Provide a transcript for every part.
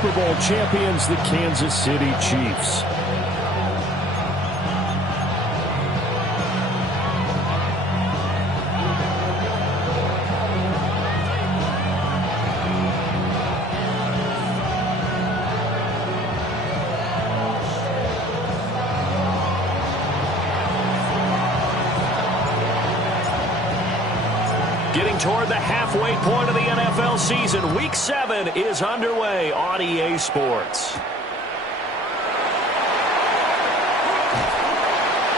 Super Bowl champions, the Kansas City Chiefs. Getting toward the halfway point of the NFL season, Week 7 is underway on EA Sports.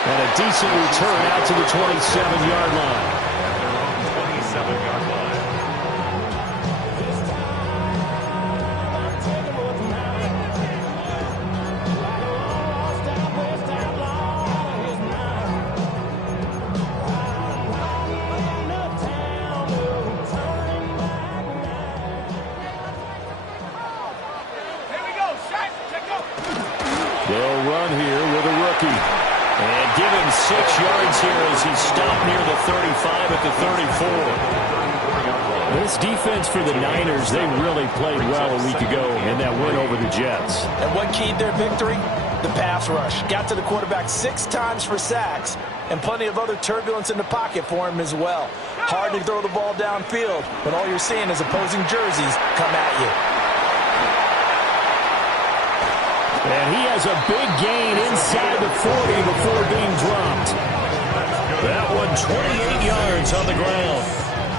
And a decent return out to the 27-yard line. They'll run here with a rookie. And give him 6 yards here as he stopped near the 35 at the 34. This defense for the Niners, they really played well a week ago in that win over the Jets. And what keyed their victory? The pass rush. Got to the quarterback 6 times for sacks, and plenty of other turbulence in the pocket for him as well. Hard to throw the ball downfield, but all you're seeing is opposing jerseys come at you. And he has a big gain inside the 40 before being dropped. That one 28 yards on the ground.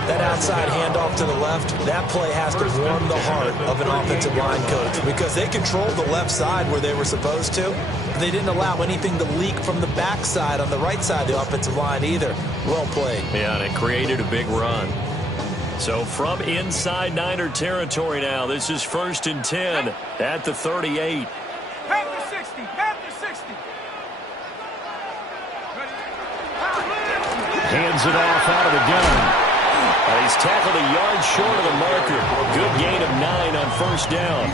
That outside handoff to the left, that play has to warm the heart of an offensive line coach because they controlled the left side where they were supposed to. They didn't allow anything to leak from the backside on the right side of the offensive line either. Well played. Yeah, and it created a big run. So from inside Niner territory now, this is 1st and 10 at the 38. Panther 60, Panther 60. Hands it off out of the gun. He's tackled a yard short of the marker. Good gain of 9 on 1st down.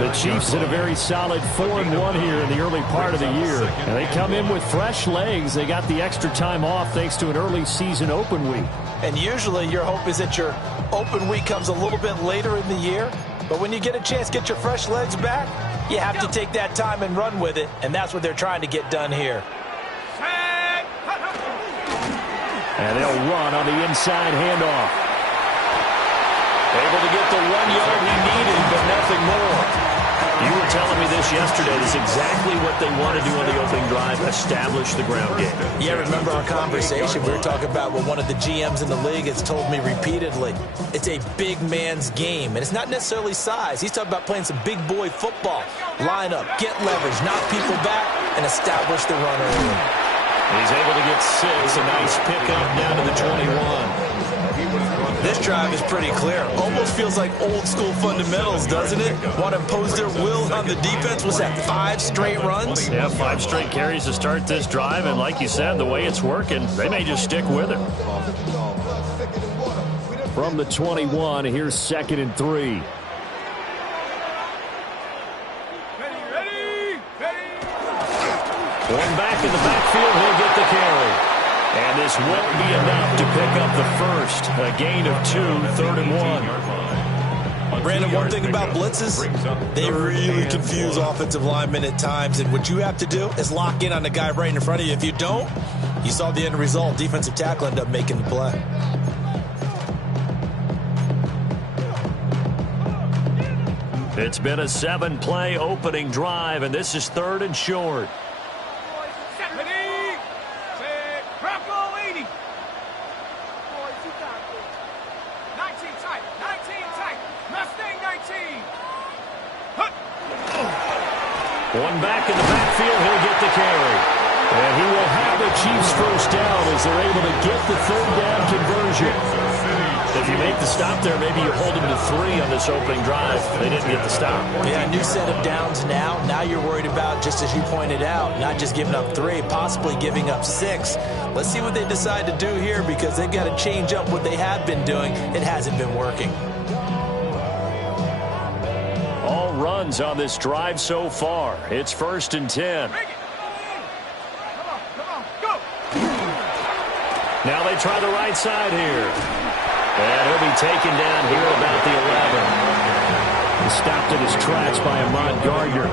The Chiefs had a very solid 4-1 here in the early part of the year. And they come in with fresh legs. They got the extra time off thanks to an early season open week. And usually your hope is that your open week comes a little bit later in the year. But when you get a chance to get your fresh legs back, you have to take that time and run with it. And that's what they're trying to get done here. And they'll run on the inside handoff. Able to get the 1 yard he needed, but nothing more. You were telling me this yesterday. This is exactly what they want to do on the opening drive, establish the ground game. Yeah, remember our conversation? We were talking about what one of the GMs in the league has told me repeatedly. It's a big man's game, and it's not necessarily size. He's talking about playing some big boy football. Line up, get leverage, knock people back, and establish the run early. He's able to get 6. A nice pickup down to the 21. This drive is pretty clear. Almost feels like old school fundamentals, doesn't it? Want to impose their will on the defense. Was that 5 straight runs? Yeah, 5 straight carries to start this drive. And like you said, the way it's working, they may just stick with it. From the 21, here's 2nd and 3. One back in the backfield, he'll get the carry. And this won't be enough to pick up the first. A gain of 2, 3rd and 1. Brandon, one thing about blitzes, they really confuse offensive linemen at times. And what you have to do is lock in on the guy right in front of you. If you don't, you saw the end result. Defensive tackle ended up making the play. It's been a 7-play opening drive, and this is 3rd and short. One back in the backfield, he'll get the carry. And he will have the Chiefs first down as they're able to get the 3rd down conversion. If you make the stop there, maybe you hold them to 3 on this opening drive. They didn't get the stop. Yeah, a new set of downs now. Now you're worried about, just as you pointed out, not just giving up 3, possibly giving up 6. Let's see what they decide to do here because they've got to change up what they have been doing. It hasn't been working. All runs on this drive so far. It's 1st and 10. Now they try the right side here. And he'll be taken down here about the 11. Stopped in his tracks by Ahmad Gardner.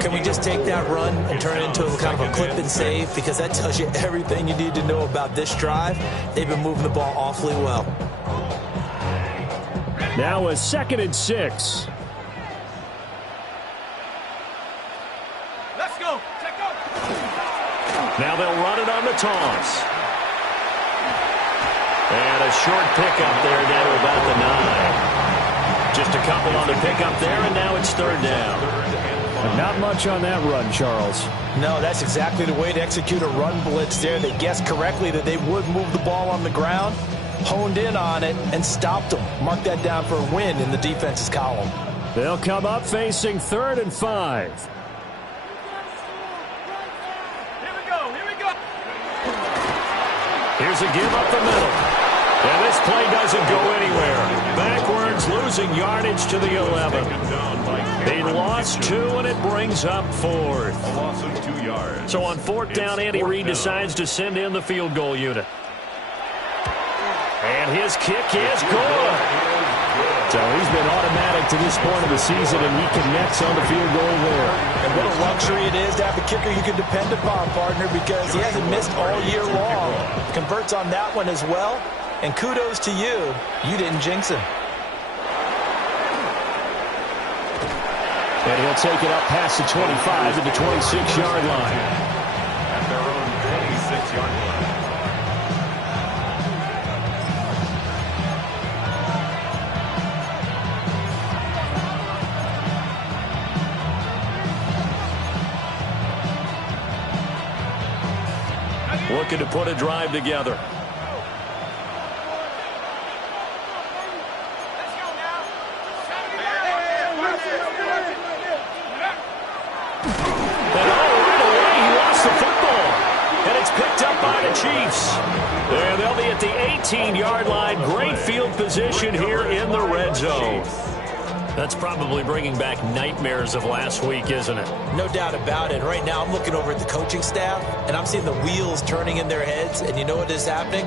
Can we just take that run and turn it into kind of a clip and save? Because that tells you everything you need to know about this drive. They've been moving the ball awfully well. Now a 2nd and 6. Let's go. Check go. Now they'll run it on the toss. And a short pickup there down to about the 9. Just a couple on the pickup there, and now it's 3rd down. Not much on that run, Charles. No, that's exactly the way to execute a run blitz there. They guessed correctly that they would move the ball on the ground, honed in on it, and stopped them. Mark that down for a win in the defense's column. They'll come up facing 3rd and 5. Here we go. Here we go. Here's a give up the middle. And this play doesn't go anywhere. Backwards, losing yardage to the 11. They lost 2, and it brings up 4th. A loss of 2 yards. So on 4th down, Andy Reid decides to send in the field goal unit. And his kick is good. So he's been automatic to this point of the season, and he connects on the field goal there. And what a luxury it is to have a kicker you can depend upon, partner, because he hasn't missed all year long. Converts on that one as well. And kudos to you. You didn't jinx him. And he'll take it up past the 25 to the 26-yard line. At their own 26-yard line. Looking to put a drive together. Chiefs. And they'll be at the 18-yard line. Great field position here in the red zone. That's probably bringing back nightmares of last week, isn't it? No doubt about it. Right now I'm looking over at the coaching staff, and I'm seeing the wheels turning in their heads. And you know what is happening?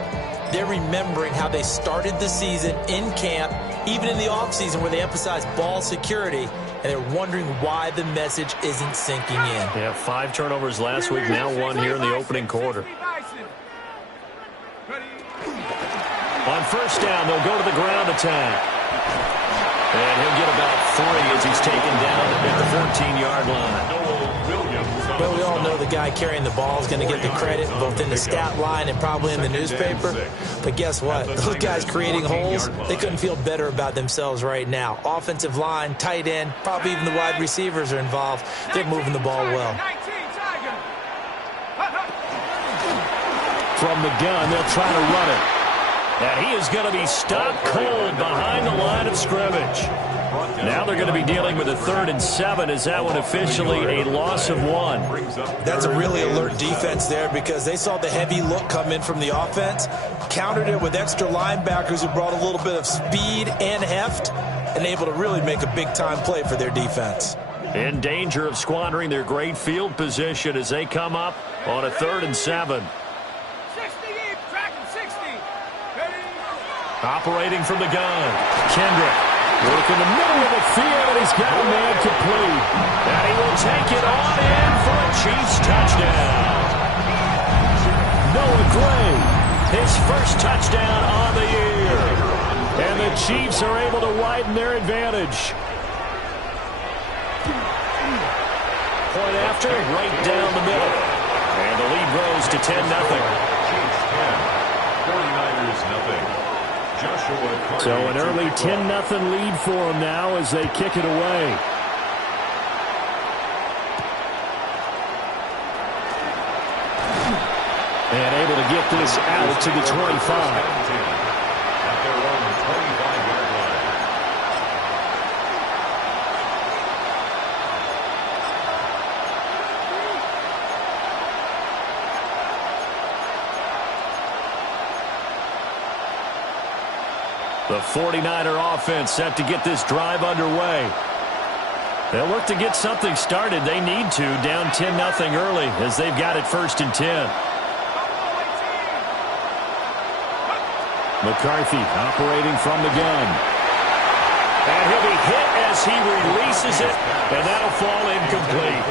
They're remembering how they started the season in camp, even in the offseason where they emphasized ball security, and they're wondering why the message isn't sinking in. Yeah, 5 turnovers last week, now 1 here in the opening quarter. On 1st down, they'll go to the ground attack. And he'll get about 3 as he's taken down at the 14-yard line. Well, we all know the guy carrying the ball is going to get the credit both in the stat line and probably in the newspaper. But guess what? Those guys creating holes, they couldn't feel better about themselves right now. Offensive line, tight end, probably even the wide receivers are involved. They're moving the ball well. From the gun, they'll try to run it. And he is going to be stopped cold behind the line of scrimmage. Now they're going to be dealing with a 3rd and 7. Is that one officially a loss of 1? That's a really alert defense there because they saw the heavy look come in from the offense, countered it with extra linebackers who brought a little bit of speed and heft, and able to really make a big-time play for their defense. In danger of squandering their great field position as they come up on a 3rd and 7. Operating from the gun, Kendrick working the middle of the field, and he's got a man complete. And he will take it on in for a Chiefs touchdown. Noah Gray, his first touchdown on the year. And the Chiefs are able to widen their advantage. Point after, right down the middle. And the lead grows to 10-0. Chiefs 10, 49ers nothing. So an early 10-0 lead for them now as they kick it away. And able to get this out to the 25. At their own 25-yard line. The 49er offense set to get this drive underway. They'll look to get something started. They need to, down 10-0 early as they've got it 1st and 10. McCarthy operating from the gun. And he'll be hit as he releases it, and that'll fall incomplete.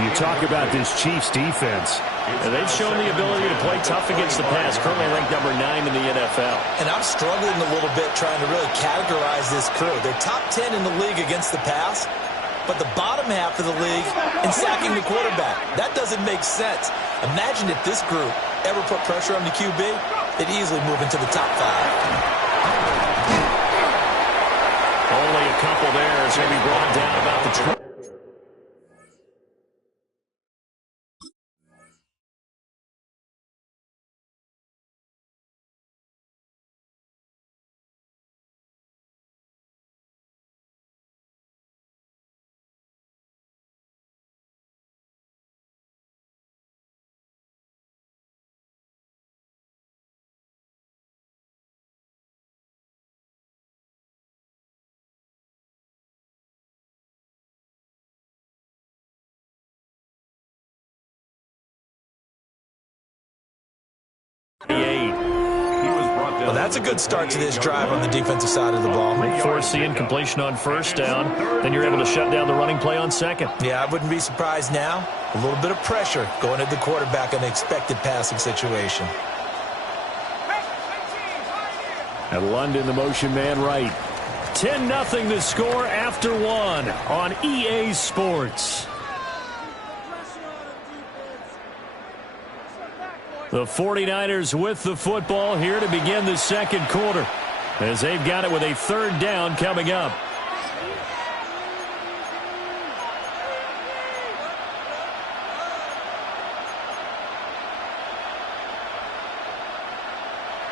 You talk about this Chiefs defense. And they've shown the ability to play tough against the pass, currently ranked number 9 in the NFL. And I'm struggling a little bit trying to really categorize this crew. They're top 10 in the league against the pass, but the bottom half of the league in sacking the quarterback. That doesn't make sense. Imagine if this group ever put pressure on the QB, they'd easily move into the top 5. Only a couple there is going to be brought down about the 20. Well, that's a good start to this drive on the defensive side of the ball. They force the incompletion on first down. Then you're able to shut down the running play on second. Yeah, I wouldn't be surprised now. A little bit of pressure going at the quarterback in an expected passing situation. And London, the motion man right. 10-0 the score after 1 on EA Sports. The 49ers with the football here to begin the second quarter, as they've got it with a third down coming up.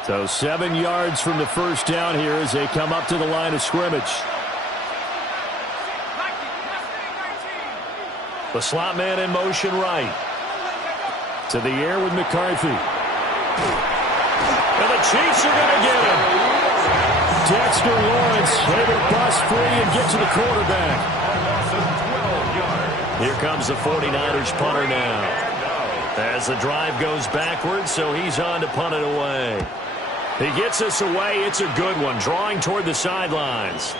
So 7 yards from the first down here as they come up to the line of scrimmage. The slot man in motion right. To the air with McCarthy. And the Chiefs are going to get him. Dexter Lawrence able to bust free and get to the quarterback. Here comes the 49ers punter now. As the drive goes backwards, so he's on to punt it away. He gets us away. It's a good one, drawing toward the sidelines.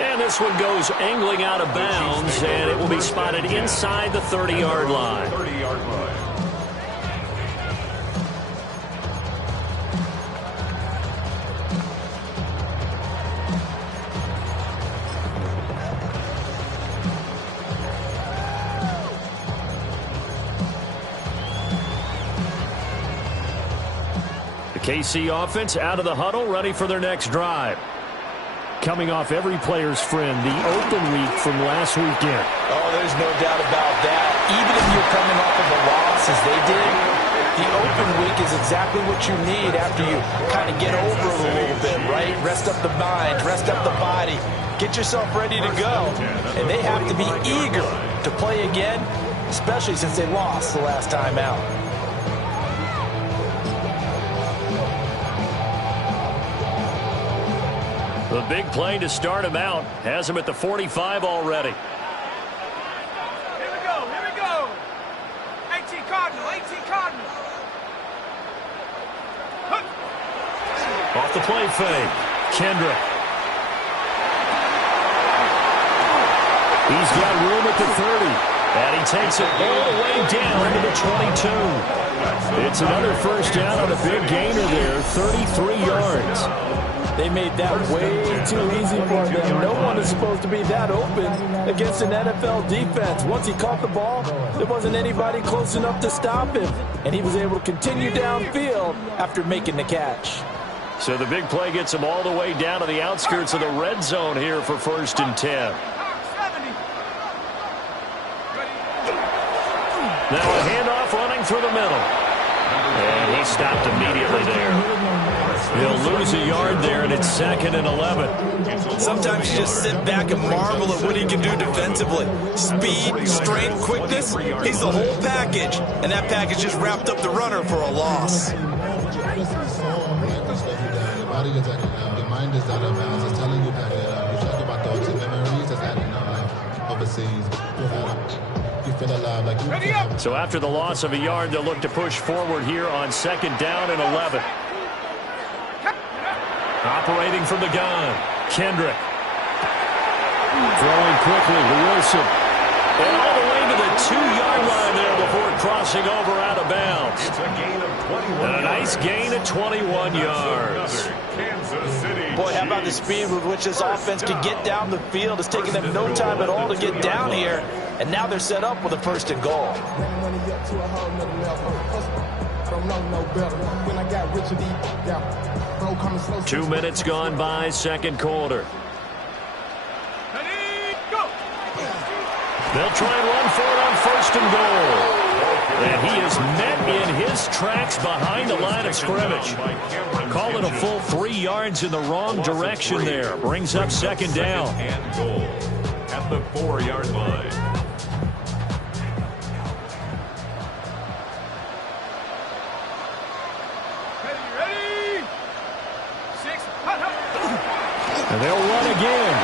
And this one goes angling out of bounds, and it will be spotted inside the 30-yard line. KC offense out of the huddle, ready for their next drive. Coming off every player's friend, the open week from last weekend. Oh, there's no doubt about that. Even if you're coming off of a loss as they did, the open week is exactly what you need after you kind of get over it a little bit, right? Rest up the mind, rest up the body, get yourself ready to go. And they have to be eager to play again, especially since they lost the last time out. The big play to start him out has him at the 45 already. Here we go, here we go. 18 Cardinal, 18 Cardinal. Off the play fake, Kendrick. He's got room at the 30, and he takes it all the way down to the 22. It's another first down on a big gainer there, 33 yards. They made that way too easy for them. No one is supposed to be that open against an NFL defense. Once he caught the ball, there wasn't anybody close enough to stop him. And he was able to continue downfield after making the catch. So the big play gets him all the way down to the outskirts of the red zone here for 1st and 10. Now a handoff running through the middle. And he stopped immediately there. He'll lose a yard there, and it's 2nd and 11. Sometimes you just sit back and marvel at what he can do defensively. Speed, strength, quickness, he's the whole package. And that package just wrapped up the runner for a loss. Your mind is out of bounds. It's telling you that you talk about thoughts and memories that's happening overseas. You feel alive like you. So after the loss of a yard, they'll look to push forward here on 2nd down and 11. Operating from the gun, Kendrick. Throwing quickly to Wilson. And all the way to the 2-yard line there before crossing over out of bounds. It's a gain of 21 and a nice gain of 21 yards. Kansas City. Boy, how about the speed with which this offense could get down the field? It's taken them no time at all to get down here. And now they're set up with a 1st and goal. 2 minutes gone by, 2nd quarter. They'll try and run for it on 1st and goal. And he is met in his tracks behind the line of scrimmage. Call it a full 3 yards in the wrong direction there. Brings up 2nd down. And goal at the 4-yard line. And they'll run again.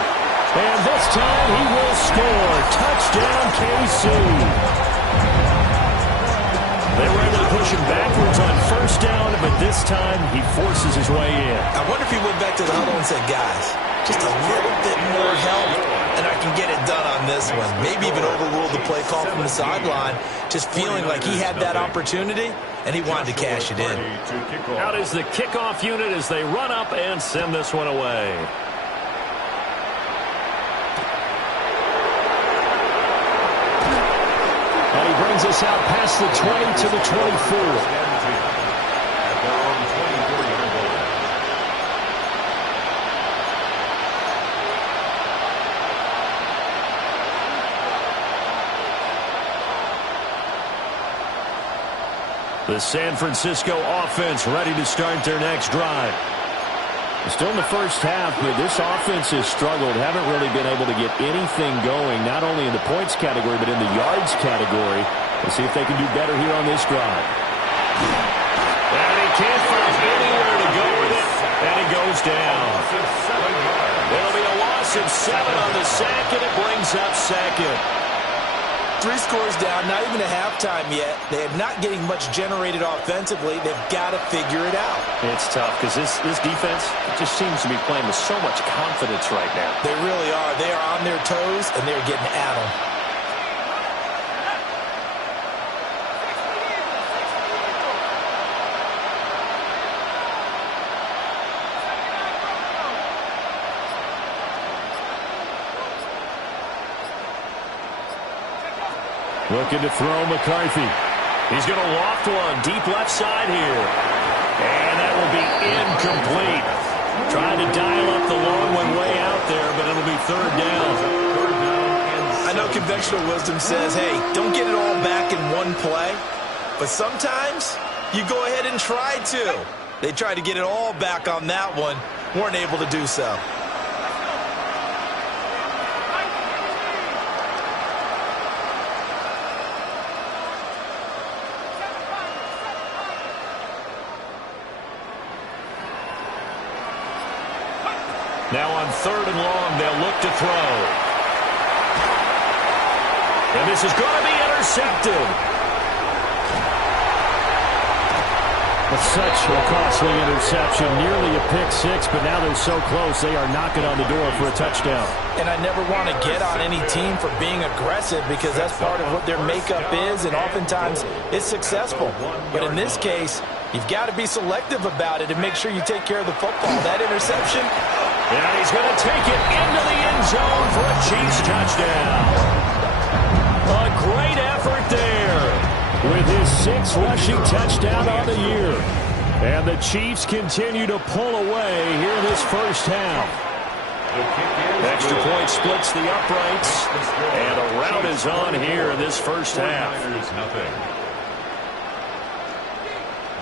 And this time he will score. Touchdown, KC. They were able to push him backwards on 1st down, but this time he forces his way in. I wonder if he went back to the huddle and said, guys, just a little bit more help, and I can get it done on this one. Maybe even overruled the play call from the sideline, just feeling like he had that opportunity, and he wanted to cash it in. Out is the kickoff unit as they run up and send this one away. And he brings us out past the 20 to the 24. The San Francisco offense ready to start their next drive. Still in the first half, but this offense has struggled. Haven't really been able to get anything going, not only in the points category, but in the yards category. We'll see if they can do better here on this drive. And he can't find anywhere to go with it, and it goes down. It'll be a loss of 7 on the sack, and it brings up 2nd. 3 scores down, not even a halftime yet. They are not getting much generated offensively. They've got to figure it out. It's tough because this defense just seems to be playing with so much confidence right now. They really are. They are on their toes, and they're getting at them. Looking to throw McCarthy. He's going to loft one deep left side here. And that will be incomplete. Trying to dial up the long one way out there, but it'll be 3rd down. I know conventional wisdom says, hey, don't get it all back in one play. But sometimes you go ahead and try to. They tried to get it all back on that one. Weren't able to do so. Now on 3rd and long, they'll look to throw. And this is going to be intercepted. Such a costly interception, nearly a pick-6, but now they're so close, they are knocking on the door for a touchdown. And I never want to get on any team for being aggressive because that's part of what their makeup is, and oftentimes it's successful. But in this case, you've got to be selective about it and make sure you take care of the football. That interception... And he's going to take it into the end zone for a Chiefs touchdown. A great effort there with his 6th rushing touchdown on the year. And the Chiefs continue to pull away here in this first half. Extra point splits the uprights, and a rout is on here in this first half.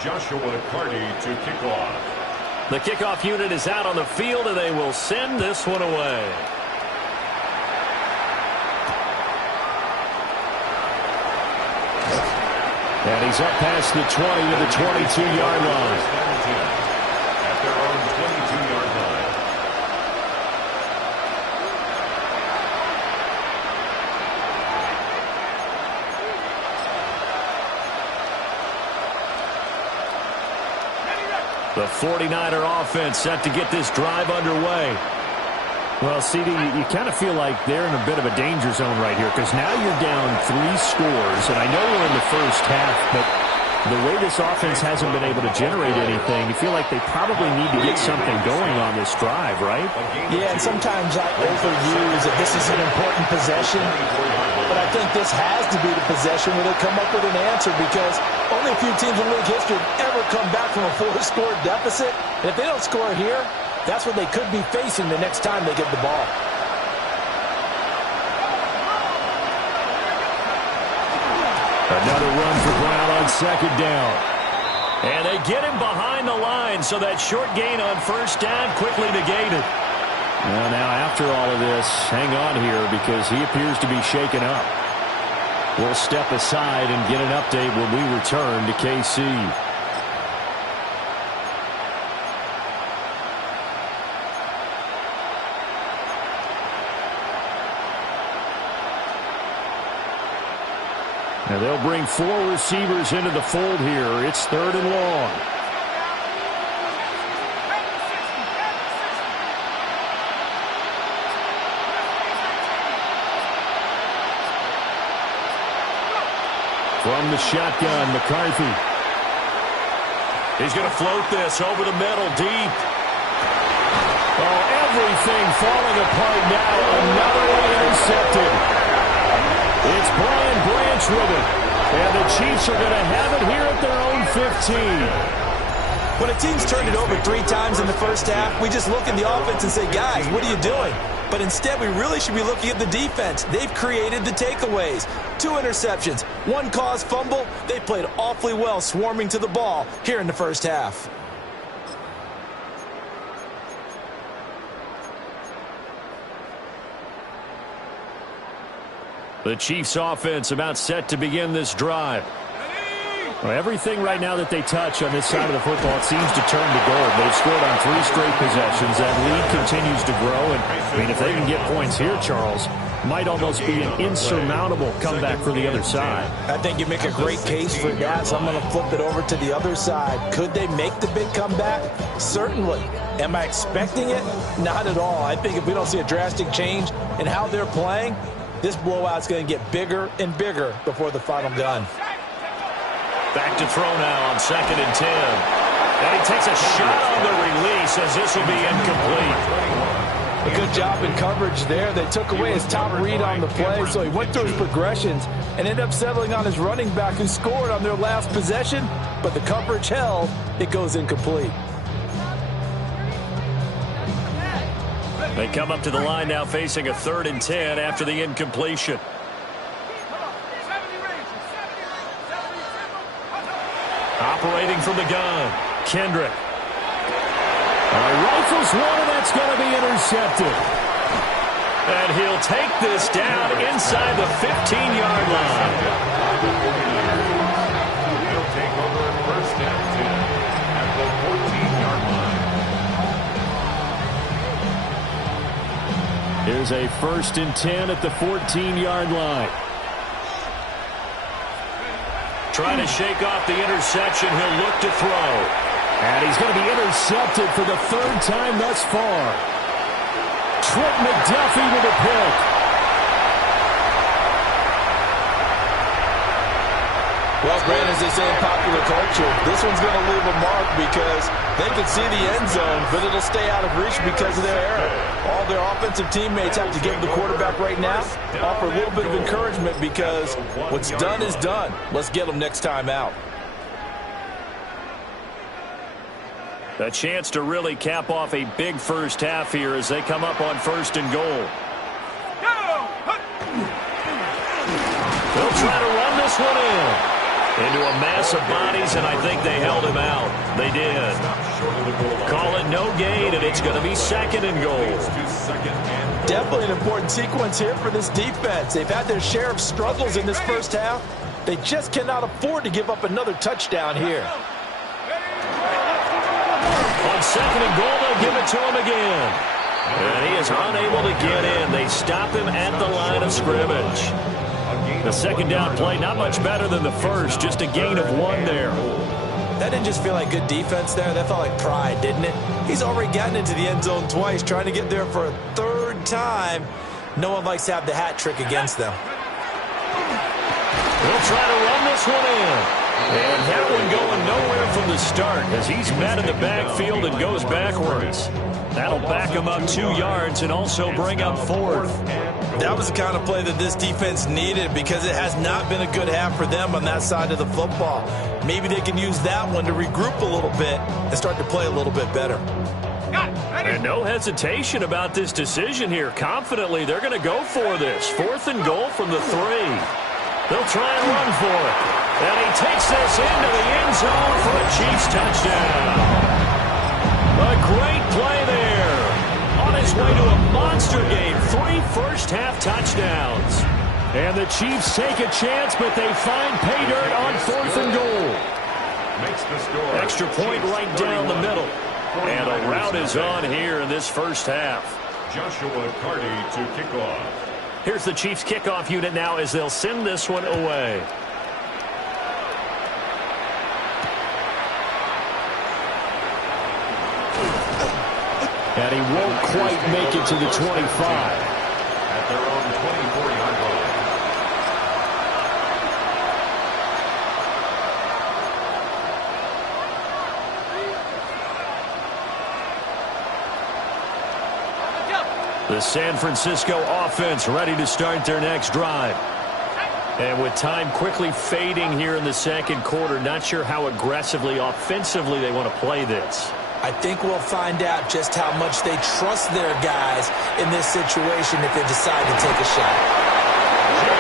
Joshua Carty to kick off. The kickoff unit is out on the field, and they will send this one away. And he's up past the 20 to the 22-yard line. At their own 22-yard line. The 49er offense set to get this drive underway. Well, CD, you kind of feel like they're in a bit of a danger zone right here because now you're down 3 scores, and I know we're in the first half, but the way this offense hasn't been able to generate anything, you feel like they probably need to get something going on this drive, right? Yeah, and sometimes I overuse that this is an important possession, but I think this has to be the possession where they come up with an answer because only a few teams in league history have ever come back from a 4-score deficit. And if they don't score here, that's what they could be facing the next time they get the ball. Another run for Brown on second down. And they get him behind the line, so that short gain on first down quickly negated. Well, now after all of this, hang on here because he appears to be shaken up. We'll step aside and get an update when we return to KC. Now they'll bring 4 receivers into the fold here. It's 3rd and long. From the shotgun, McCarthy. He's going to float this over the middle, deep. Oh, everything falling apart now. Another one intercepted. It's Brian Branch with it. And the Chiefs are going to have it here at their own 15. When a team's turned it over 3 times in the first half, we just look at the offense and say, guys, what are you doing? But instead, we really should be looking at the defense. They've created the takeaways. 2 interceptions, 1 caused fumble. They played awfully well swarming to the ball here in the first half. The Chiefs offense about set to begin this drive. Well, everything right now that they touch on this side of the football, it seems to turn to gold. They've scored on 3 straight possessions. That lead continues to grow. And, I mean, if they can get points here, Charles, might almost be an insurmountable comeback for the other side. I think you make a great case for that, so I'm going to flip it over to the other side. Could they make the big comeback? Certainly. Am I expecting it? Not at all. I think if we don't see a drastic change in how they're playing, this blowout's going to get bigger and bigger before the final gun. Back to throw now on 2nd and 10. And he takes a shot on the release as this will be incomplete. A good job in coverage there. They took away his top read on the play, so he went through his progressions and ended up settling on his running back who scored on their last possession, but the coverage held. It goes incomplete. They come up to the line now facing a 3rd and 10 after the incompletion. Operating from the gun, Kendrick. Rifles one, and that's going to be intercepted. And he'll take this down inside the 15-yard line. He'll take over 1st and 10 at the 14-yard line. Here's a 1st and 10 at the 14-yard line. Trying to shake off the interception. He'll look to throw. And he's going to be intercepted for the 3rd time thus far. Trent McDuffie with a pick. Well, Brandon, as they say in popular culture, this one's going to leave a mark because they can see the end zone, but it'll stay out of reach because of their error. All their offensive teammates have to give the quarterback right now, offer a little bit of encouragement because what's done is done. Let's get them next time out. A chance to really cap off a big first half here as they come up on 1st and goal. They'll try to run this one in. Into a mass of bodies, and I think they held him out. They did. Call it no gain, and it's going to be 2nd and goal. Definitely an important sequence here for this defense. They've had their share of struggles in this first half. They just cannot afford to give up another touchdown here. On 2nd and goal, they'll give it to him again. And he is unable to get in. They stop him at the line of scrimmage. The 2nd down play, not much better than the first, just a gain of 1 there. That didn't just feel like good defense there. That felt like pride, didn't it? He's already gotten into the end zone twice, trying to get there for a 3rd third time, no one likes to have the hat trick against them. He'll try to run this one in. And that one going nowhere from the start as he's met in the backfield and goes backwards. That'll back him up 2 yards and also bring up 4th. That was the kind of play that this defense needed because it has not been a good half for them on that side of the football. Maybe they can use that one to regroup a little bit and start to play a little bit better. And no hesitation about this decision here. Confidently, they're going to go for this. 4th and goal from the 3. They'll try and run for it. And he takes this into the end zone for a Chiefs touchdown. A great play there. On his way to a monster game. 3 first-half touchdowns. And the Chiefs take a chance, but they find pay dirt on 4th and goal. Makes the score. Extra point right down the middle. And a rout is on here in this first half. Joshua Carty to kick off. Here's the Chiefs kickoff unit now as they'll send this one away. And he won't quite make it to the 25. At their own 24-yard line. The San Francisco offense ready to start their next drive. And with time quickly fading here in the second quarter, not sure how aggressively, offensively they want to play this. I think we'll find out just how much they trust their guys in this situation if they decide to take a shot.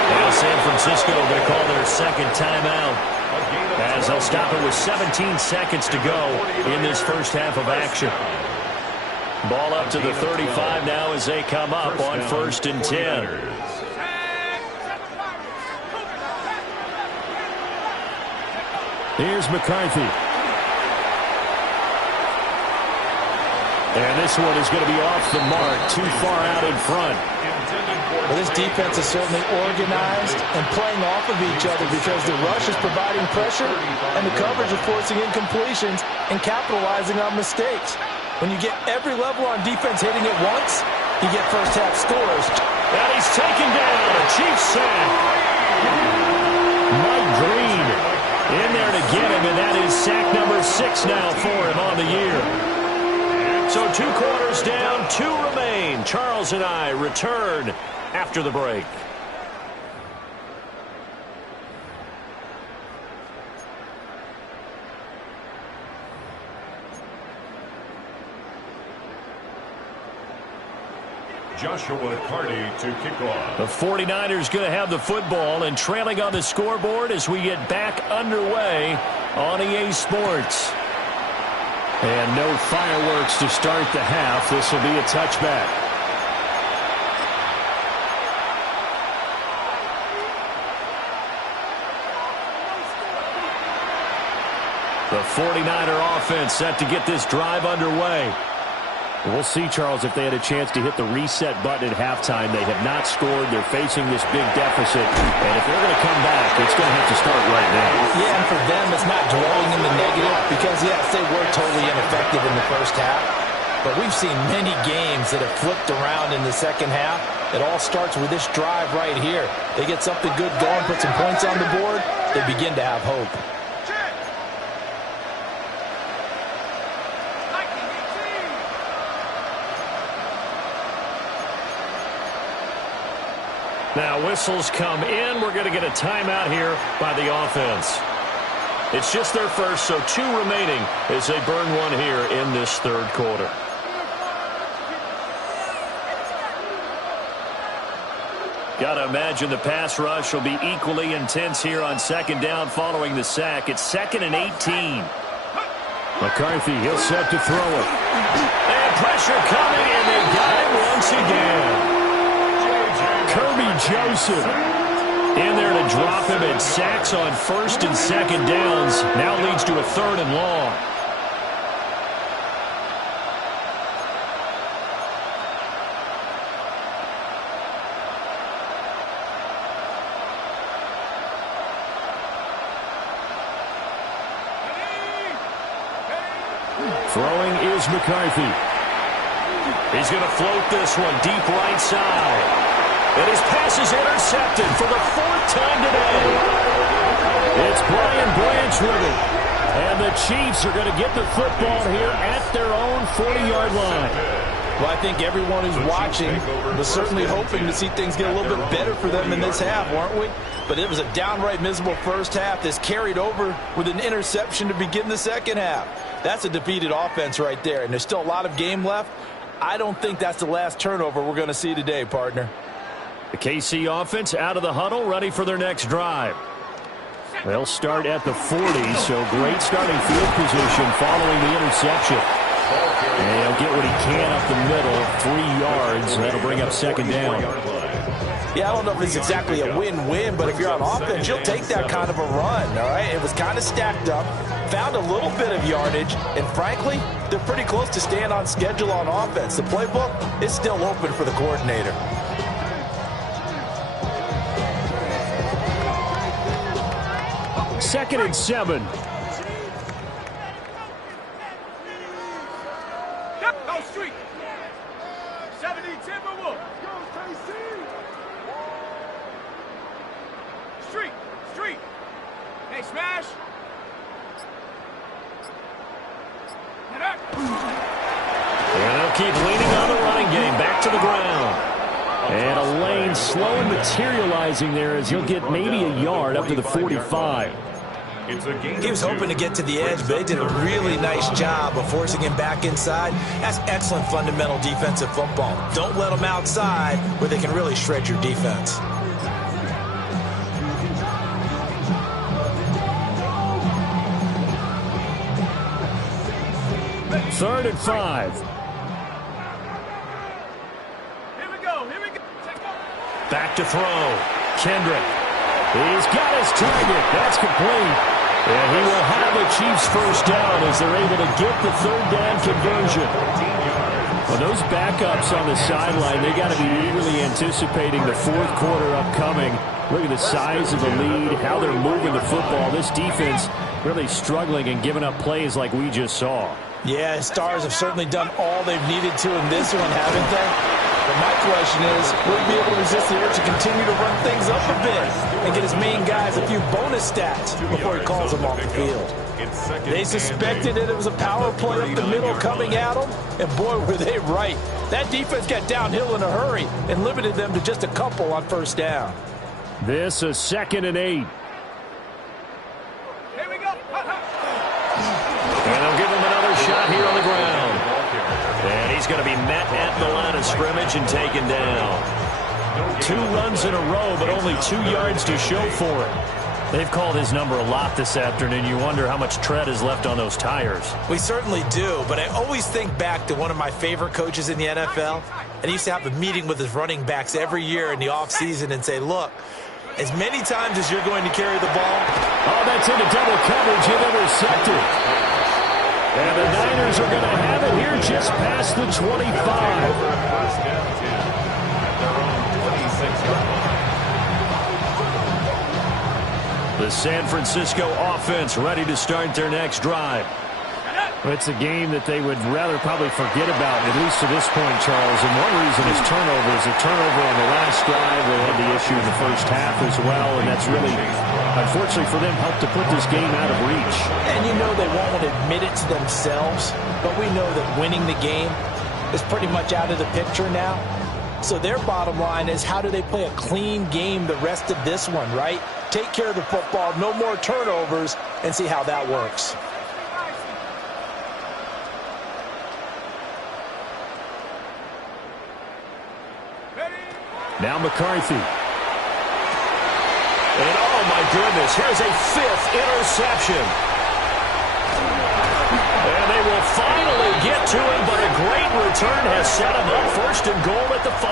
Now San Francisco going to call their second timeout as they'll stop it with 17 seconds to go in this first half of action. Ball up to the 35 now as they come up on 1st and 10. Here's McCarthy. And this one is going to be off the mark, too far out in front. Well, this defense is certainly organized and playing off of each other because the rush is providing pressure and the coverage is forcing incompletions and capitalizing on mistakes. When you get every level on defense hitting at once, you get first-half scores. And he's taken down. A Chiefs sack. Mike Green in there to get him, and that is sack number 6 now for him on the year. So 2 quarters down, 2 remain. Charles and I return after the break. Joshua Carty to kick off. The 49ers going to have the football and trailing on the scoreboard as we get back underway on EA Sports. And no fireworks to start the half. This will be a touchback. The 49er offense set to get this drive underway. We'll see, Charles, if they had a chance to hit the reset button at halftime. They have not scored. They're facing this big deficit. And if they're going to come back, it's going to have to start right now. Yeah, and for them, it's not dwelling in the negative because, yes, they were totally ineffective in the first half. But we've seen many games that have flipped around in the second half. It all starts with this drive right here. They get something good going, put some points on the board, they begin to have hope. Now whistles come in. We're going to get a timeout here by the offense. It's just their first, so 2 remaining as they burn one here in this third quarter. Got to imagine the pass rush will be equally intense here on second down following the sack. It's 2nd and 18. McCarthy, he'll set to throw it. And pressure coming, and they got it once again. Kirby Joseph in there to drop him, and sacks on 1st and 2nd downs. Now leads to a 3rd and long. Throwing is McCarthy. He's going to float this one deep right side. And his pass is intercepted for the 4th time today. It's Brian Branch with it. And the Chiefs are going to get the football here at their own 40-yard line. Well, I think everyone who's watching was certainly hoping to see things get a little bit better for them in this half, weren't we? But it was a downright miserable first half. This carried over with an interception to begin the second half. That's a defeated offense right there, and there's still a lot of game left. I don't think that's the last turnover we're going to see today, partner. The KC offense out of the huddle, ready for their next drive. They'll start at the 40, so great starting field position following the interception. And he'll get what he can up the middle, 3 yards. That'll bring up second down. Yeah, I don't know if it's exactly a win-win, but if you're on offense, you'll take that kind of a run, all right? It was kind of stacked up, found a little bit of yardage, and frankly, they're pretty close to staying on schedule on offense. The playbook is still open for the coordinator. Second and 7. Go street. 70 Timberwolves. Street. Hey, smash. And they'll keep leaning on the running game. Back to the ground. And a lane slowly materializing there as he'll get maybe a yard up to the 45. He was hoping to get to the edge, but they did a really nice job of forcing him back inside. That's excellent fundamental defensive football. Don't let them outside where they can really shred your defense. Third and 5. Here we go. Back to throw. Kendrick. He's got his target. That's complete. And he will have the Chiefs first down as they're able to get the third down conversion. Well, those backups on the sideline, they got to be eagerly anticipating the fourth quarter upcoming. Look at the size of the lead, how they're moving the football. This defense really struggling and giving up plays like we just saw. Yeah, Stars have certainly done all they've needed to in this one, haven't they? But my question is, will he be able to resist the urge to continue to run things up a bit and get his main guys a few bonus stats before he calls them off the field? They suspected that it was a power play up the middle coming at them, and boy, were they right. That defense got downhill in a hurry and limited them to just a couple on first down. This is 2nd and 8. Here we go. And they'll give him another shot here on the ground. And he's going to be met at the line of scrimmage and taken down. 2 runs in a row, but only 2 yards to show for it. They've called his number a lot this afternoon. You wonder how much tread is left on those tires. We certainly do, but I always think back to one of my favorite coaches in the NFL, and he used to have a meeting with his running backs every year in the offseason and say, look, as many times as you're going to carry the ball. Oh, that's into double coverage and intercepted. And the Niners are going to have it here just past the 25. The San Francisco offense ready to start their next drive. It's a game that they would rather probably forget about, at least to this point, Charles. And one reason is turnovers. A turnover on the last drive. They had the issue in the first half as well, and that's really, unfortunately for them, helped to put this game out of reach. And you know they won't want to admit it to themselves, but we know that winning the game is pretty much out of the picture now. So their bottom line is, how do they play a clean game the rest of this one, right? Take care of the football, no more turnovers, and see how that works. Now McCarthy. And oh my goodness, here's a 5th interception. And they will finally get to him, but a great return has set him up 1st and goal at the 5.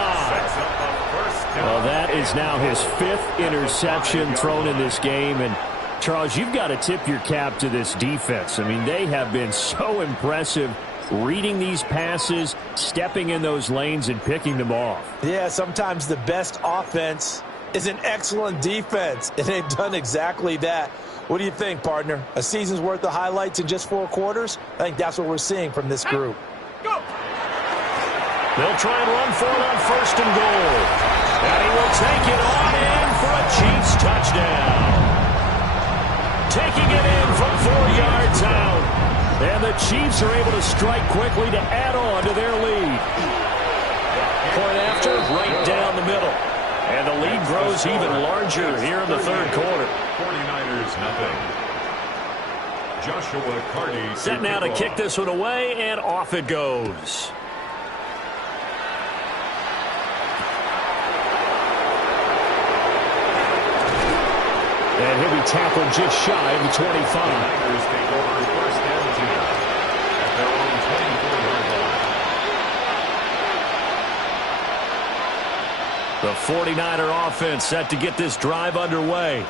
Well, that is now his 5th interception thrown in this game. And Charles, you've got to tip your cap to this defense. I mean, they have been so impressive reading these passes, stepping in those lanes, and picking them off. Yeah, sometimes the best offense is an excellent defense, and they've done exactly that. What do you think, partner? A season's worth of highlights in just 4 quarters? I think that's what we're seeing from this group. Go! They'll try and run for it on 1st and goal. And he will take it on in for a Chiefs touchdown. Taking it in from 4 yards out. And the Chiefs are able to strike quickly to add on to their lead. Point after, right down the middle. And the lead grows even larger here in the 3rd quarter. 49ers nothing. Joshua Carty set now to kick this one away, and off it goes. And he'll be tackled just shy of the 25. The Niners take over 1st and 10 at their own 24-yard line. The 49er offense set to get this drive underway.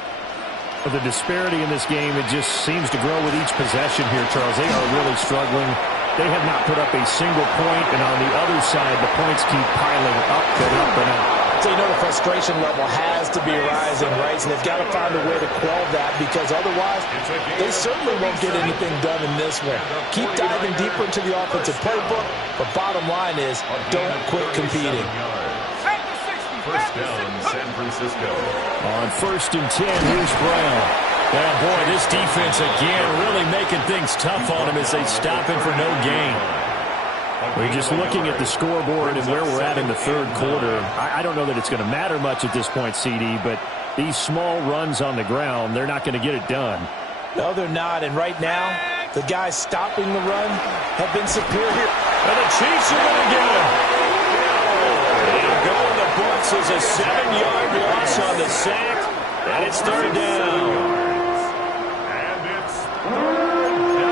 The disparity in this game, it just seems to grow with each possession here, Charles. They are really struggling. They have not put up a single point, and on the other side, the points keep piling up and up and up. So you know the frustration level has to be rising, right? So they've got to find a way to quell that, because otherwise they certainly won't get anything done in this one. Keep diving deeper into the offensive playbook, but bottom line is don't quit competing. 1st down, San Francisco. On 1st and 10, here's Brown. Oh, boy, this defense again really making things tough on him as they stop him for no gain. We're just looking at the scoreboard and where we're at in the 3rd quarter. I don't know that it's going to matter much at this point, CD, but these small runs on the ground, they're not going to get it done. No, they're not. And right now, the guys stopping the run have been superior. And the Chiefs are going to get him. And go in the books as a 7-yard loss on the sack. And it's 3rd down. And it's 3rd down. 3rd and 1.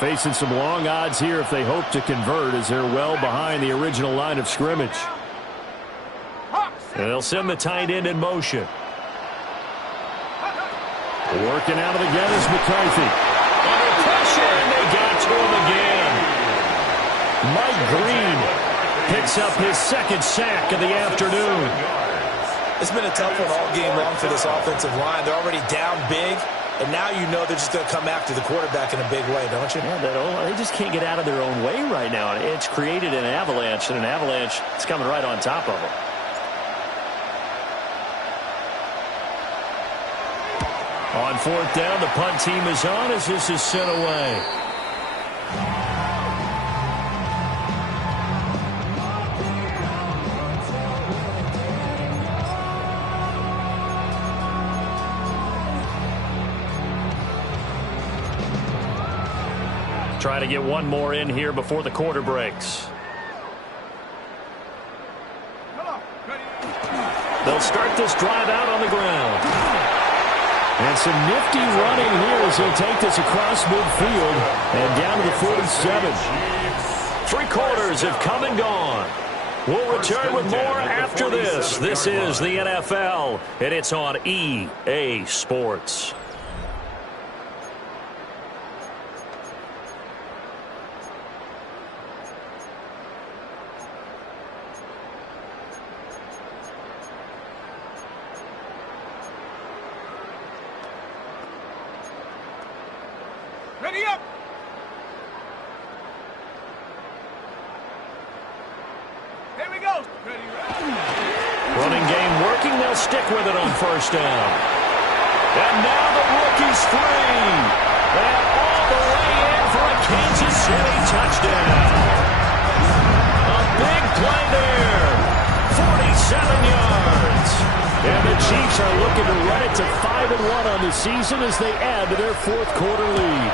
Facing some long odds here if they hope to convert, as they're well behind the original line of scrimmage. And they'll send the tight end in motion. Working out of the gun is McCarthy. Under pressure, and they got to him again. Mike Green picks up his 2nd sack of the afternoon. It's been a tough one all game long for this offensive line. They're already down big, and now you know they're just going to come after the quarterback in a big way, don't you? Yeah, they just can't get out of their own way right now. It's created an avalanche, and an avalanche is coming right on top of them. On 4th down, the punt team is on as this is sent away. Try to get one more in here before the quarter breaks. They'll start this drive out on the ground. And some nifty running here as he'll take this across midfield and down to the 47. 3 quarters have come and gone. We'll return with more after this. This is the NFL, and it's on EA Sports. Ready up! Here we go! Ready, Running game working. They'll stick with it on 1st down. And now the rookie's free. And all the way in for a Kansas City touchdown. A big play there. 47 yards. And the Chiefs are looking to run it to 5-1 on the season as they add to their 4th quarter lead.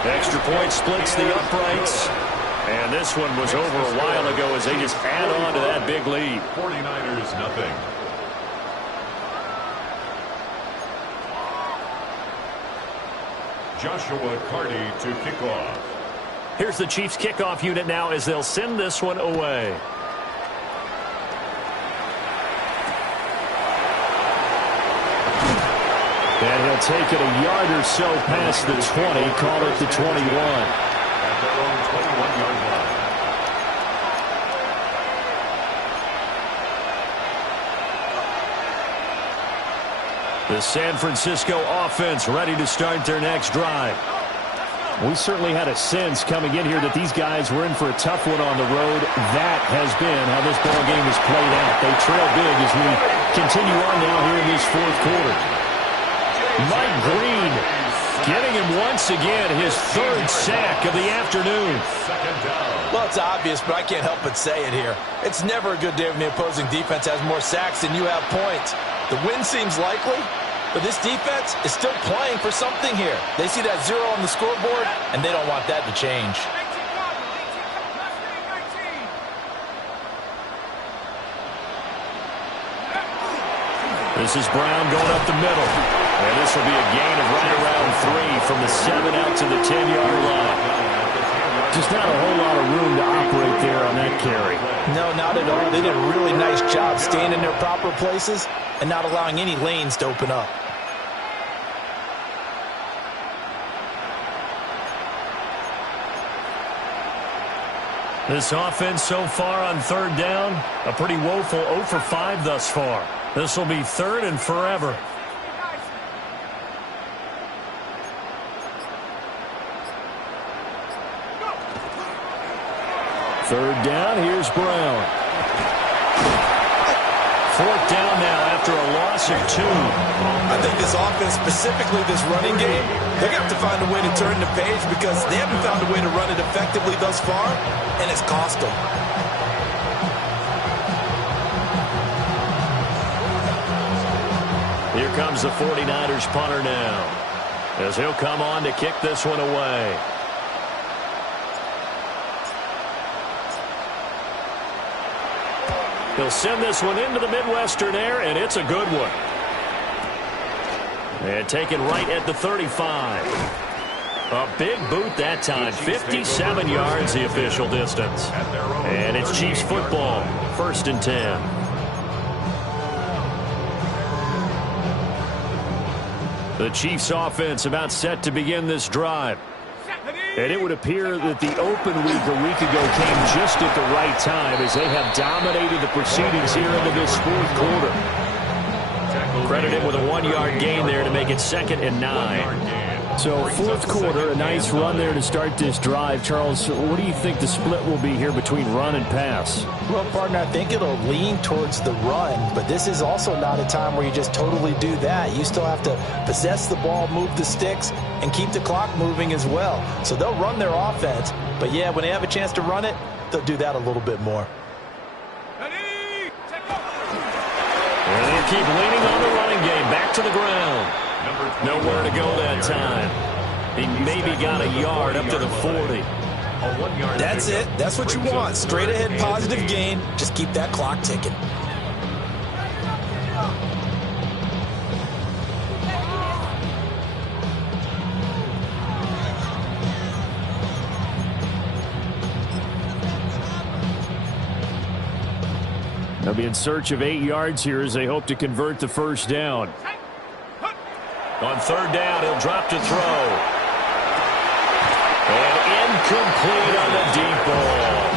Extra point splits the uprights. And this one was over a while ago as they just add on to that big lead. 49ers nothing. Joshua Carty to kick off. Here's the Chiefs kickoff unit now as they'll send this one away. And he'll take it a yard or so past the 20, call it the 21. At their own The San Francisco offense ready to start their next drive. We certainly had a sense coming in here that these guys were in for a tough one on the road. That has been how this ball game has played out. They trail big as we continue on now here in this fourth quarter. Mike Green getting him once again his third sack of the afternoon. Well, it's obvious, but I can't help but say it here. It's never a good day when the opposing defense has more sacks than you have points. The win seems likely, but this defense is still playing for something here. They see that 0 on the scoreboard, and they don't want that to change. This is Brown going up the middle. And this will be a gain of right around 3 from the 7 out to the 10-yard line. Just not a whole lot of room to operate there on that carry. No, not at all. They did a really nice job staying in their proper places and not allowing any lanes to open up. This offense so far on third down, a pretty woeful 0 for 5 thus far. This will be third and forever. Third down, here's Brown. Fourth down now after a loss of 2. I think this offense, specifically this running game, they're going to have to find a way to turn the page because they haven't found a way to run it effectively thus far, and it's cost them. Here comes the 49ers punter now, as he'll come on to kick this one away. He'll send this one into the Midwestern air, and it's a good one. And taken right at the 35. A big boot that time. 57 yards the official distance. And it's Chiefs football. 1st and 10. The Chiefs offense about set to begin this drive. And it would appear that the open week a week ago came just at the right time as they have dominated the proceedings here into this fourth quarter. Credited with a 1-yard gain there to make it 2nd and 9. So fourth quarter, a nice run there to start this drive. Charles, what do you think the split will be here between run and pass? Well, partner, I think it'll lean towards the run, but this is also not a time where you just totally do that. You still have to possess the ball, move the sticks, and keep the clock moving as well. So they'll run their offense, but yeah, when they have a chance to run it, they'll do that a little bit more. And they'll keep leaning on the running game. Back to the ground. Nowhere to go that time. He maybe got a yard up to the 40. That's it. That's what you want. Straight ahead positive gain. Just keep that clock ticking. They'll be in search of 8 yards here as they hope to convert the first down. On third down, he'll drop to throw. And incomplete on the deep ball.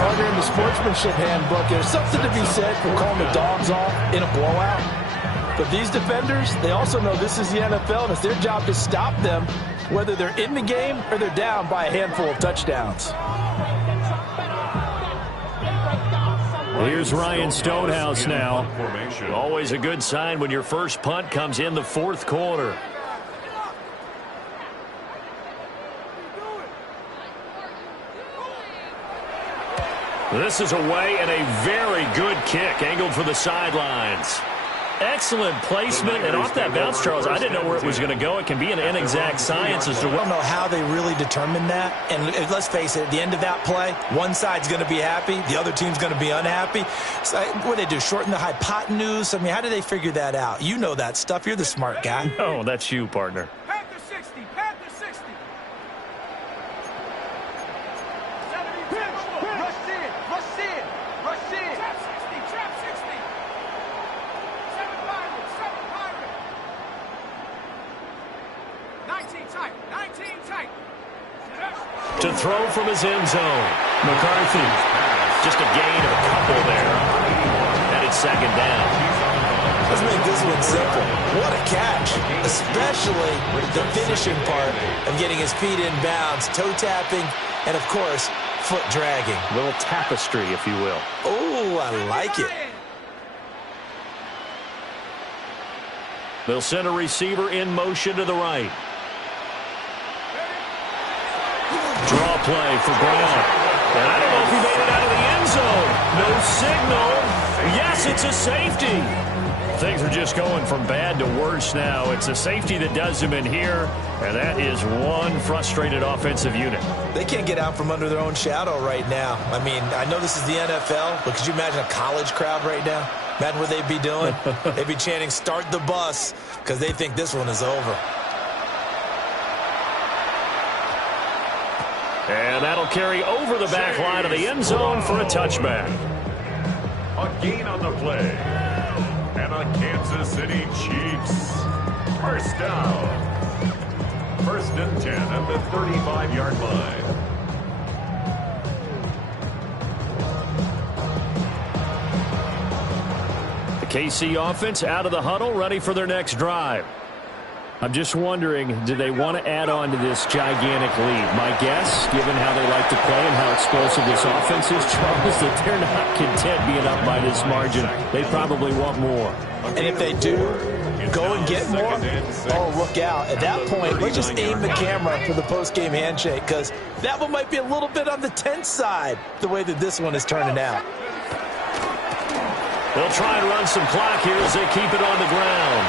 Partner, in the sportsmanship handbook, there's something to be said for calling the dogs off in a blowout. But these defenders, they also know this is the NFL, and it's their job to stop them, whether they're in the game or they're down by a handful of touchdowns. Here's Ryan Stonehouse now. Always a good sign when your first punt comes in the fourth quarter. This is away and a very good kick angled for the sidelines. Excellent placement, and off that bounce, Charles, I didn't know where it was going to go. It can be an inexact science as to I don't know how they really determine that. And let's face it, at the end of that play, one side's going to be happy, the other team's going to be unhappy. So what do they do, shorten the hypotenuse? I mean, how do they figure that out? You know that stuff. You're the smart guy. Oh, that's you, partner. Panther 60, Panther 60. 70 pitch, rush in, rush in, rush in. Trap 60, trap 60. 7 Pirates, 7 Pirates. 19 tight, 19 tight. To throw from his end zone. McCarthy. Just a gain of a couple there. And it's 2nd down. Let's make this one simple. What a catch, especially the finishing part of getting his feet in bounds, toe tapping, and, of course, foot dragging. A little tapestry, if you will. Oh, I like it. They'll send a receiver in motion to the right. Draw play for Brown. And I don't know if he made it out of the end zone. No signal. Yes, it's a safety. Things are just going from bad to worse now. It's a safety that does him in here, and that is one frustrated offensive unit. They can't get out from under their own shadow right now. I mean, I know this is the NFL, but could you imagine a college crowd right now? Imagine what they'd be doing. They'd be chanting, "Start the bus," because they think this one is over. And that'll carry over the back line of the end zone for a touchback. A gain on the play. And a Kansas City Chiefs. First down. 1st and 10 at the 35-yard line. The KC offense out of the huddle, ready for their next drive. I'm just wondering, do they want to add on to this gigantic lead? My guess, given how they like to play and how explosive this offense is, Charles, that they're not content being up by this margin. They probably want more. And if they do go and get more, oh, look out. At that point, let's just aim the camera for the post-game handshake, because that one might be a little bit on the tense side, the way that this one is turning out. They'll try and run some clock here as they keep it on the ground.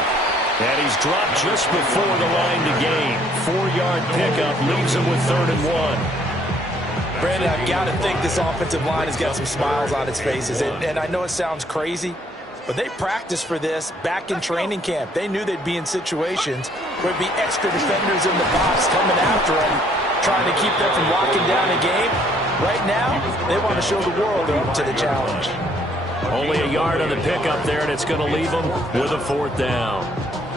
And he's dropped just before the line to gain. 4-yard pickup leaves him with 3rd and 1. Brandon, I've got to think this offensive line has got some smiles on its faces. And I know it sounds crazy, but they practiced for this back in training camp. They knew they'd be in situations where there'd be extra defenders in the box coming after them, trying to keep them from locking down a game. Right now, they want to show the world they're up to the challenge. Only a yard on the pickup there, and it's going to leave them with a 4th down.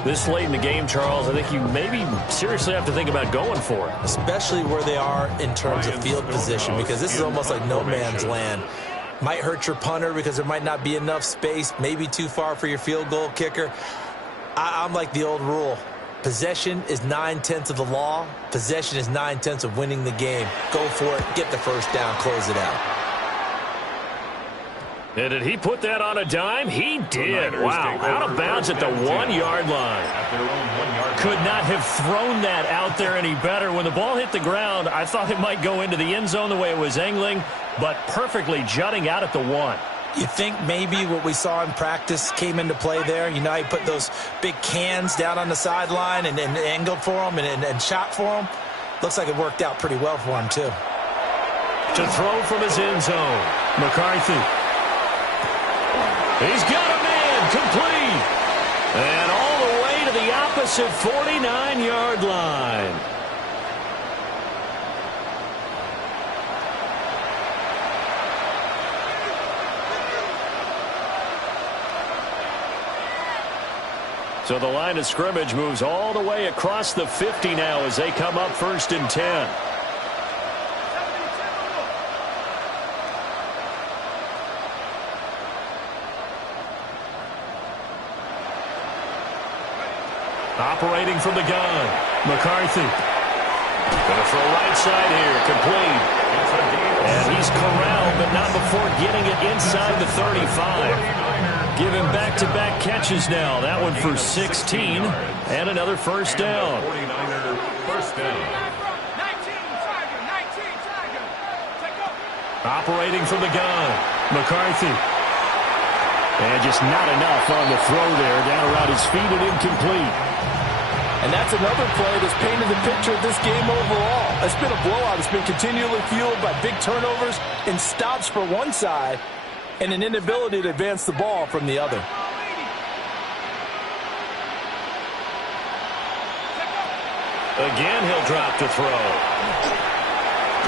This late in the game, Charles, I think you maybe seriously have to think about going for it. Especially where they are in terms of field position, because this is almost like no man's land. Might hurt your punter because there might not be enough space, maybe too far for your field goal kicker. I'm like the old rule. Possession is 9/10 of the law. Possession is 9/10 of winning the game. Go for it. Get the first down. Close it out. And did he put that on a dime? He did. Wow, out of bounds at the 1-yard line. Could not have thrown that out there any better. When the ball hit the ground, I thought it might go into the end zone the way it was angling, but perfectly jutting out at the 1. You think maybe what we saw in practice came into play there? You know, he put those big cans down on the sideline and angled for them and shot for them. Looks like it worked out pretty well for him, too. To throw from his end zone, McCarthy. He's got a man, complete. And all the way to the opposite 49-yard line. So the line of scrimmage moves all the way across the 50 now as they come up 1st and 10. Operating from the gun, McCarthy. Going to throw right side here, complete. And he's corralled, but not before getting it inside the 35. Give him back-to-back catches now. That one for 16, and another first down. 49er first down. Operating from the gun, McCarthy. And just not enough on the throw there, down around his feet and incomplete. And that's another play that's painted the picture of this game overall. It's been a blowout. It's been continually fueled by big turnovers and stops for one side and an inability to advance the ball from the other. Again, he'll drop to throw.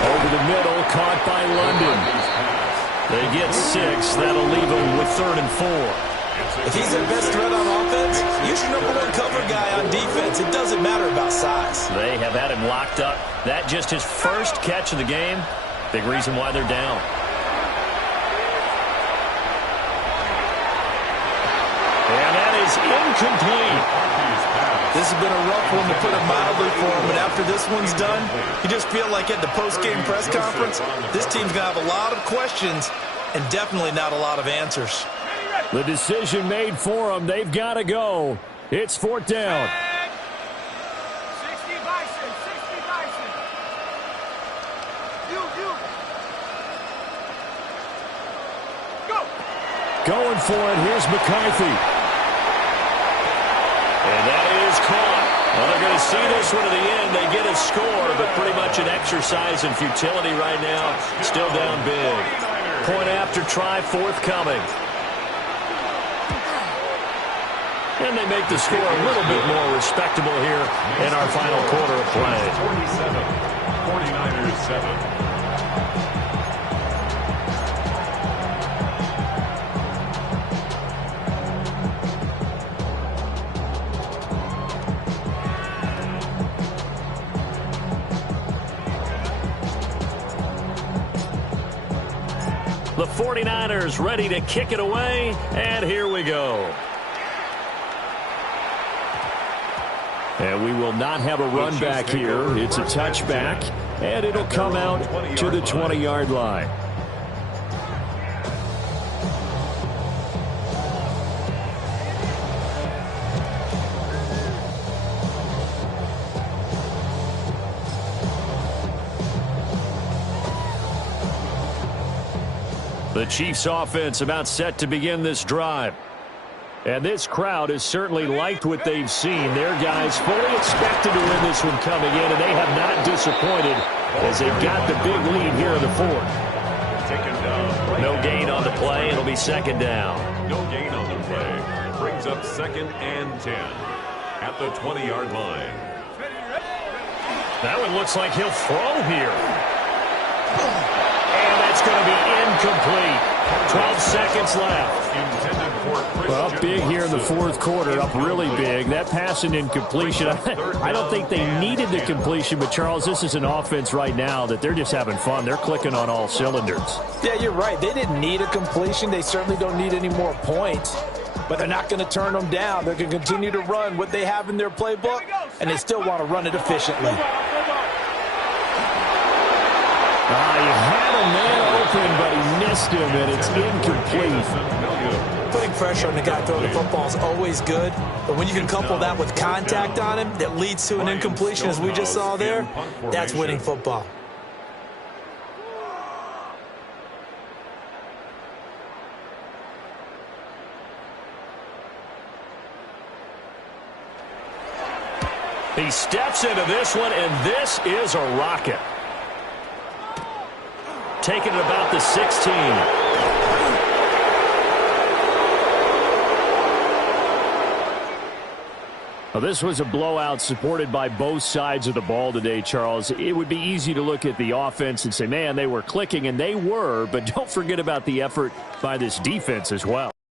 Over the middle, caught by London. They get 6. That'll leave them with 3rd and 4. If he's their best threat on offense, use your #1 cover guy on defense. It doesn't matter about size. They have had him locked up. That just his first catch of the game. Big reason why they're down. And that is is incomplete. This has been a rough one, to put it mildly, for him, but after this one's done, you just feel like at the post-game press conference, this team's going to have a lot of questions and definitely not a lot of answers. The decision made for them. They've got to go. It's fourth down. 60 Bison, 60 Bison. You. Go. Going for it. Here's McCarthy. And that is caught. Well, they're going to see this one to the end. They get a score, but pretty much an exercise in futility right now. Still down big. Point after try forthcoming. And they make the score a little bit more respectable here in our final quarter of play. 47, 49ers 7. The 49ers ready to kick it away, and here we go. And we will not have a run back here. It's a touchback, and it'll come out to the 20-yard line. The Chiefs offense about set to begin this drive. And this crowd has certainly liked what they've seen. Their guys fully expected to win this one coming in, and they have not disappointed as they got the big lead here in the fourth. No gain on the play. It'll be second down. No gain on the play. Brings up 2nd and 10 at the 20-yard line. That one looks like he'll throw here. And that's going to be incomplete. 12 seconds left. Well, up big here in the fourth quarter, up really big. That pass and incompletion, I don't think they needed the completion, but, Charles, this is an offense right now that they're just having fun. They're clicking on all cylinders. Yeah, you're right. They didn't need a completion. They certainly don't need any more points, but they're not going to turn them down. They're going to continue to run what they have in their playbook, and they still want to run it efficiently. He had a man open, but he missed him, and it's incomplete. Putting pressure on the guy throwing the football is always good, but when you can couple that with contact on him that leads to an incompletion, as we just saw there, that's winning football. He steps into this one, and this is a rocket. Taking it about the 16. Well, this was a blowout supported by both sides of the ball today, Charles. It would be easy to look at the offense and say, man, they were clicking, and they were, but don't forget about the effort by this defense as well.